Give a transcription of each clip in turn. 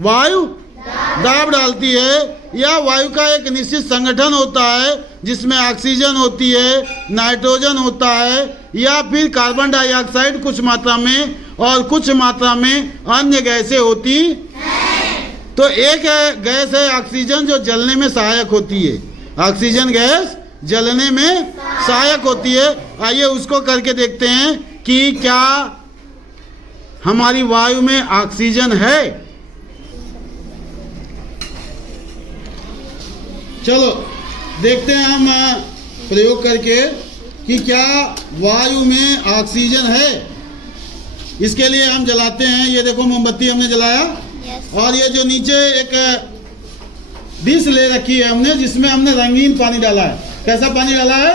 वायु दाब डालती है, या वायु का एक निश्चित संगठन होता है जिसमें ऑक्सीजन होती है, नाइट्रोजन होता है, या फिर कार्बन डाइऑक्साइड कुछ मात्रा में और कुछ मात्रा में अन्य गैसें होती हैं। तो एक गैस है ऑक्सीजन जो जलने में सहायक होती है। ऑक्सीजन गैस जलने में सहायक होती है। आइए उसको करके देखते हैं कि क्या हमारी वायु में ऑक्सीजन है। चलो देखते हैं हम प्रयोग करके कि क्या वायु में ऑक्सीजन है। इसके लिए हम जलाते हैं। ये देखो मोमबत्ती हमने जलाया, और ये जो नीचे एक डिश ले रखी है हमने, जिसमें हमने रंगीन पानी डाला है। कैसा पानी डाला है?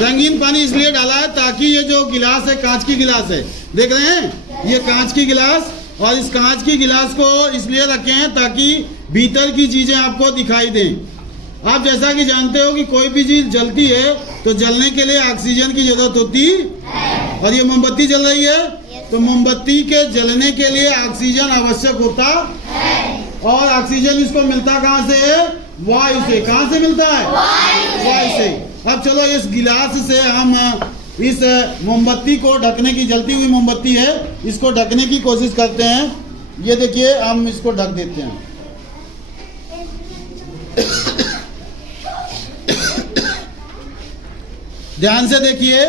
रंगीन पानी इसलिए डाला है ताकि ये जो गिलास है, कांच की गिलास है, देख रहे हैं ये कांच की गिलास, और इस कांच की गिलास को इसलिए रखे हैं ताकि भीतर की चीजें आपको दिखाई दें। आप जैसा कि जानते हो कि कोई भी चीज जलती है तो जलने के लिए ऑक्सीजन की जरूरत होती है। और ये मोमबत्ती जल रही है, तो मोमबत्ती के जलने के लिए ऑक्सीजन आवश्यक होता है। और ऑक्सीजन इसको मिलता कहाँ से है? वायु से। कहाँ से मिलता है? वायु से। अब चलो इस गिलास से हम इस मोमबत्ती को ढकने की, जलती हुई मोमबत्ती है, इसको ढकने की कोशिश करते हैं। ये देखिए हम इसको ढक देते हैं। ध्यान से देखिए,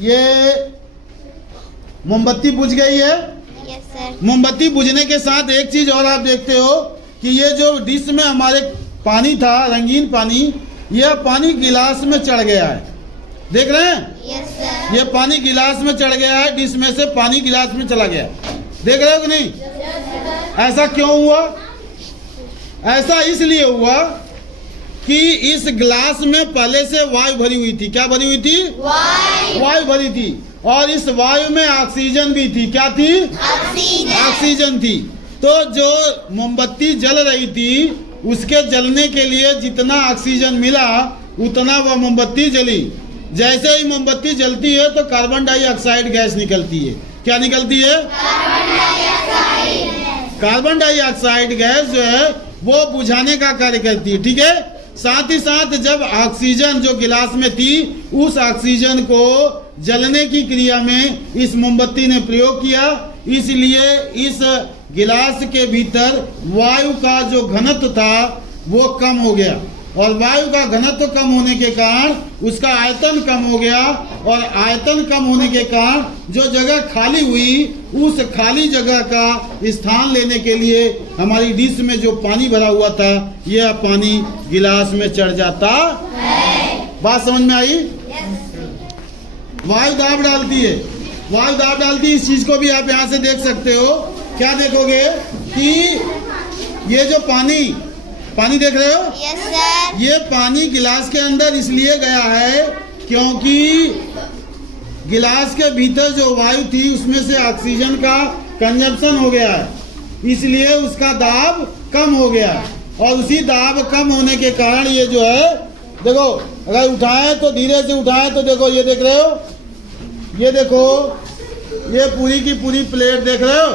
ये मोमबत्ती बुझ गई है। मोमबत्ती बुझने के साथ एक चीज और आप देखते हो कि ये जो डिश में हमारे पानी था, रंगीन पानी, यह पानी गिलास में चढ़ गया है। देख रहे हैं? ये पानी गिलास में चढ़ गया है, डिश में से पानी गिलास में चला गया। देख रहे हो कि नहीं? ऐसा क्यों हुआ? ऐसा इसलिए हुआ कि इस गिलास में पहले से वायु भरी हुई थी। क्या भरी हुई थी? वायु भरी थी। और इस वायु में ऑक्सीजन भी थी। क्या थी? ऑक्सीजन थी। तो जो मोमबत्ती जल रही थी, उसके जलने के लिए जितना ऑक्सीजन मिला उतना वह मोमबत्ती जली। जैसे ही मोमबत्ती जलती है तो कार्बन डाइऑक्साइड गैस निकलती है। क्या निकलती है? कार्बन डाइऑक्साइड गैस जो है वो बुझाने का कार्य करती है। ठीक है। साथ ही साथ जब ऑक्सीजन जो गिलास में थी, उस ऑक्सीजन को जलने की क्रिया में इस मोमबत्ती ने प्रयोग किया, इसलिए इस गिलास के भीतर वायु का जो घनत्व था वो कम हो गया। और वायु का घनत्व कम होने के कारण उसका आयतन कम हो गया, और आयतन कम होने के कारण जो जगह खाली हुई, उस खाली जगह का स्थान लेने के लिए हमारी डिश में जो पानी भरा हुआ था, यह पानी गिलास में चढ़ जाता है। बात समझ में आई? वायु दाब डालती है। वायु दाब डालती है। इस चीज को भी आप यहाँ से देख सकते हो। क्या देखोगे कि ये जो पानी देख रहे हो? Yes sir. ये पानी गिलास के अंदर इसलिए गया है क्योंकि गिलास के भीतर जो वायु थी उसमें से ऑक्सीजन का कंजप्शन हो गया है, इसलिए उसका दाब कम हो गया। और उसी दाब कम होने के कारण ये जो है, देखो अगर उठाएं तो धीरे से उठाएं तो देखो, ये देख रहे हो, ये देखो, ये पूरी की पूरी प्लेट देख रहे हो?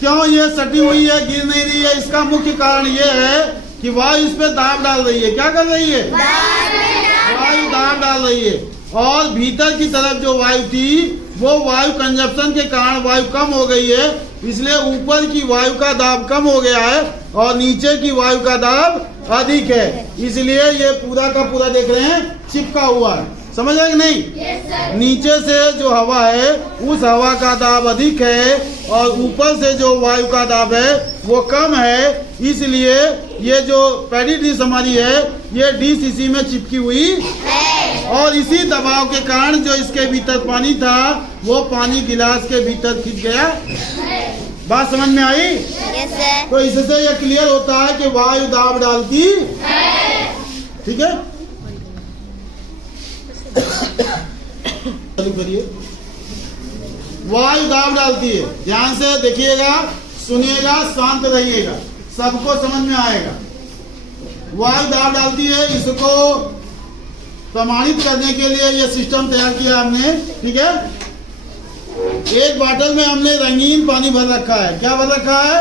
क्यों ये सटी हुई है, गिर नहीं रही है? इसका मुख्य कारण ये है कि वायु इस पे दाब डाल रही है। क्या कर रही है? वायु दाब डाल रही है। और भीतर की तरफ जो वायु थी वो वायु कंजप्शन के कारण वायु कम हो गई है, इसलिए ऊपर की वायु का दाब कम हो गया है और नीचे की वायु का दाब अधिक है। इसलिए ये पूरा का पूरा देख रहे हैं चिपका हुआ है। समझ रहे कि नहीं? नीचे से जो हवा है उस हवा का दाब अधिक है और ऊपर से जो वायु का दाब है वो कम है। इसलिए ये जो पैडी डिश हमारी है, ये डिश इसी में चिपकी हुई और इसी दबाव के कारण जो इसके भीतर पानी था वो पानी गिलास के भीतर खिंच गया। बात समझ में आई? तो इससे यह क्लियर होता है कि वायु दाब डालती है। ठीक है, करिए। वायु दाब डालती है। ध्यान से देखिएगा, सुनिएगा, शांत रहिएगा, सबको समझ में आएगा। वायु दाब डालती है। इसको प्रमाणित करने के लिए ये सिस्टम तैयार किया हमने। ठीक है, एक बॉटल में हमने रंगीन पानी भर रखा है। क्या भर रखा है?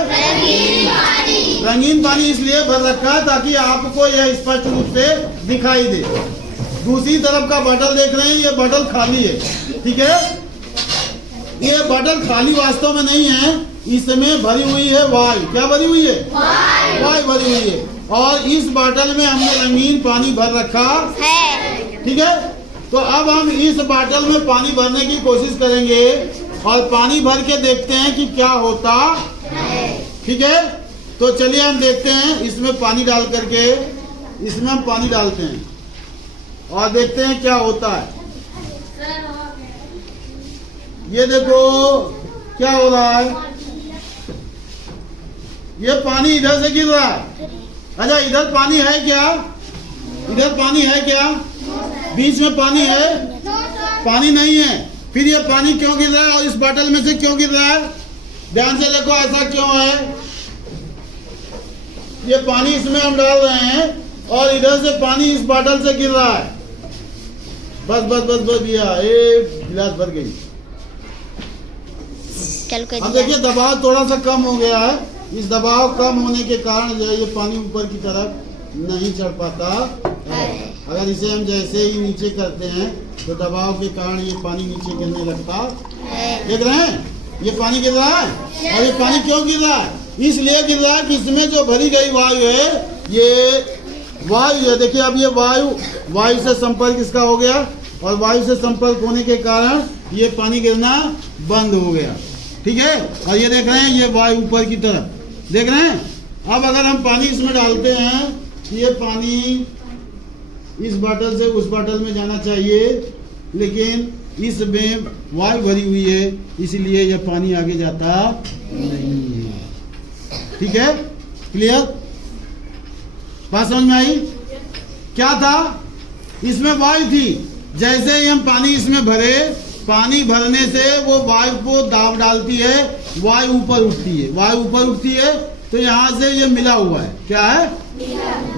रंगीन पानी इसलिए भर रखा है ताकि आपको यह स्पष्ट रूप से दिखाई दे। दूसरी तरफ का बॉटल देख रहे हैं, ये बॉटल खाली है। ठीक है, ये बॉटल खाली वास्तव में नहीं है, इसमें भरी हुई है वायु। क्या भरी हुई है? वायु भरी हुई है। और इस बॉटल में हमने रंगीन पानी भर रखा है। ठीक है, तो अब हम इस बॉटल में पानी भरने की कोशिश करेंगे और पानी भर के देखते हैं कि क्या होता है। ठीक है, तो चलिए हम देखते हैं। इसमें पानी डाल करके इसमें हम पानी डालते हैं और देखते हैं क्या होता है। ये देखो क्या हो रहा है, ये पानी इधर से गिर रहा है। अच्छा, इधर पानी है क्या? इधर पानी है क्या? बीच में पानी है? पानी नहीं है। फिर ये पानी क्यों गिर रहा है और इस बॉटल में से क्यों गिर रहा है? ध्यान से देखो, ऐसा क्यों है? ये पानी इसमें हम डाल रहे हैं और इधर से पानी इस बॉटल से गिर रहा है। बस बस बस बस भैया, एक गिलास भर गई। अब देखिए दबाव थोड़ा सा कम हो गया है। इस दबाव कम होने के कारण जो है ये पानी ऊपर की तरफ नहीं चढ़ पाता है। अगर इसे हम जैसे ही नीचे करते हैं तो दबाव के कारण ये पानी नीचे गिरने लगता है। देख रहे हैं, ये पानी गिर रहा है। और ये पानी क्यों गिर रहा है? इसलिए गिर रहा है कि इसमें जो भरी गई वायु है, ये वायु है। देखिए अब ये वायु से संपर्क इसका हो गया और वायु से संपर्क होने के कारण ये पानी गिरना बंद हो गया। ठीक है, और ये देख रहे हैं ये वायु ऊपर की तरफ देख रहे हैं। अब अगर हम पानी इसमें डालते हैं तो ये पानी इस बॉटल से उस बॉटल में जाना चाहिए, लेकिन इसमें वायु भरी हुई है इसलिए यह पानी आगे जाता नहीं है। ठीक है, क्लियर? बात समझ में आई? क्या था? इसमें वायु थी। जैसे ही हम पानी इसमें भरे, पानी भरने से वो वायु को दाब डालती है, वायु ऊपर उठती है। वायु ऊपर उठती है तो यहाँ से ये मिला हुआ है। क्या है?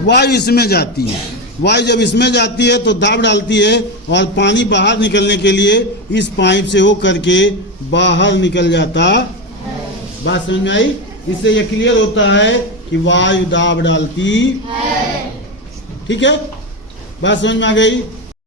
वायु इसमें जाती है। वायु जब इसमें जाती है तो दाब डालती है और पानी बाहर निकलने के लिए इस पाइप से हो करके बाहर निकल जाता। बात समझ में आई? इससे यह क्लियर होता है कि वायु दाब डालती है। ठीक है, बात समझ में आ गई?